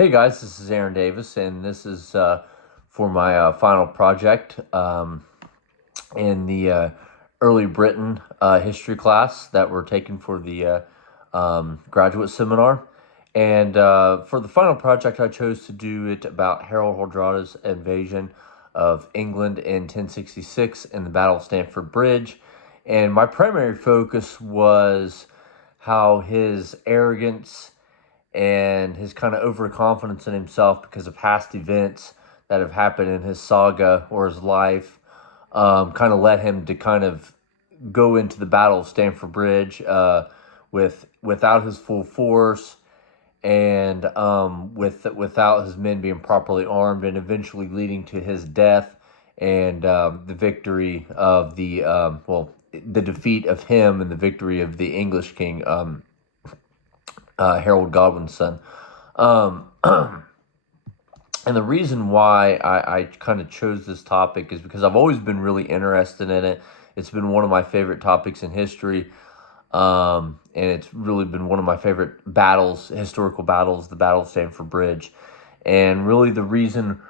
Hey guys, this is Aaron Davis, and this is for my final project in the early Britain history class that we're taking for the graduate seminar. And for the final project, I chose to do it about Harold Hardrada's invasion of England in 1066 in the Battle of Stamford Bridge. And my primary focus was how his arrogance and his kind of overconfidence in himself because of past events that have happened in his saga or his life kind of led him to kind of go into the Battle of Stamford Bridge without his full force and without his men being properly armed, and eventually leading to his death and the victory of the defeat of him and the victory of the English king. Harold Godwin's son. And the reason why I kind of chose this topic is because I've always been really interested in it. It's been one of my favorite topics in history. And it's really been one of my favorite battles, historical battles, the Battle of Stamford Bridge. And really the reason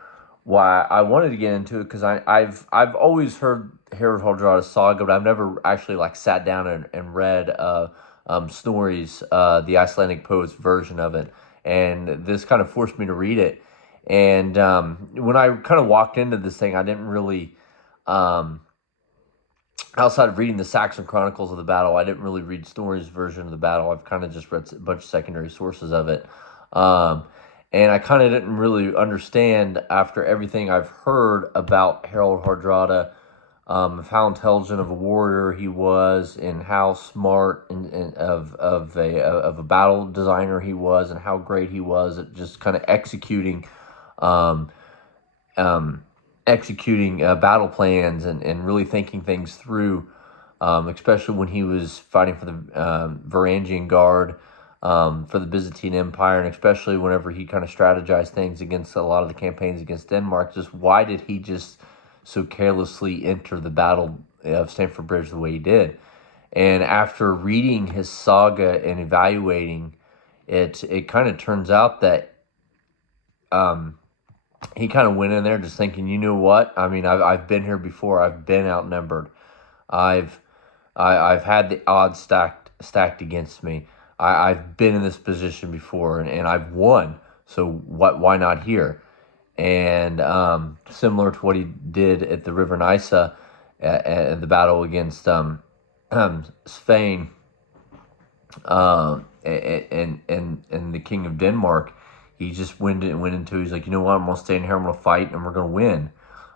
why I wanted to get into it, because I've always heard Harold Hardrada's saga, but I've never actually sat down and read Snorri's, the Icelandic poet's version of it. And this kind of forced me to read it. And when I kind of walked into this thing, I didn't really, outside of reading the Saxon Chronicles of the battle, I didn't really read Snorri's version of the battle. I've kind of just read a bunch of secondary sources of it. And I kind of didn't really understand, after everything I've heard about Harold Hardrada, of how intelligent of a warrior he was, and how smart and of a battle designer he was, and how great he was at just kind of executing battle plans and really thinking things through, especially when he was fighting for the Varangian Guard for the Byzantine Empire, and especially whenever he kind of strategized things against a lot of the campaigns against Denmark. Just why did he just so carelessly enter the Battle of Stamford Bridge the way he did? And after reading his saga and evaluating it, it kind of turns out that he kind of went in there just thinking, you know what? I mean, I've been here before. I've been outnumbered. I've had the odds stacked against me. I've been in this position before, and I've won. So why not here? And similar to what he did at the River Nysa at the battle against Svein and the King of Denmark, he just went into, he's like, you know what, I'm going to stay in here, I'm going to fight, and we're going to win.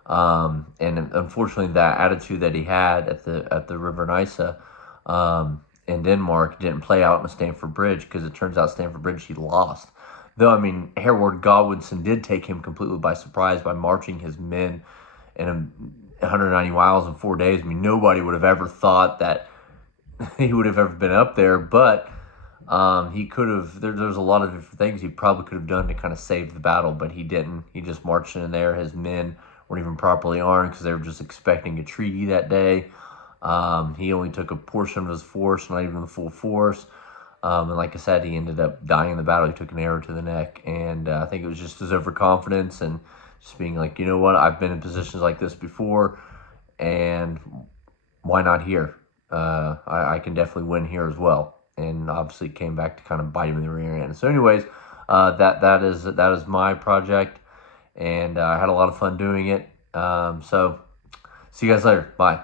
And unfortunately, that attitude that he had at the River Nysa in Denmark didn't play out in the Stamford Bridge, because it turns out Stamford Bridge he lost. Though, I mean, Harold Godwinson did take him completely by surprise by marching his men in 190 miles in 4 days. I mean, nobody would have ever thought that he would have ever been up there, but he could have. There's a lot of different things he probably could have done to kind of save the battle, but he didn't. He just marched in there. His men weren't even properly armed because they were just expecting a treaty that day. He only took a portion of his force, not even the full force. And like I said, he ended up dying in the battle. He took an arrow to the neck. And I think it was just his overconfidence and just being like, you know what, I've been in positions like this before, and why not here? I can definitely win here as well. And obviously it came back to kind of bite him in the rear end. So anyways, that is my project. And I had a lot of fun doing it. So see you guys later. Bye.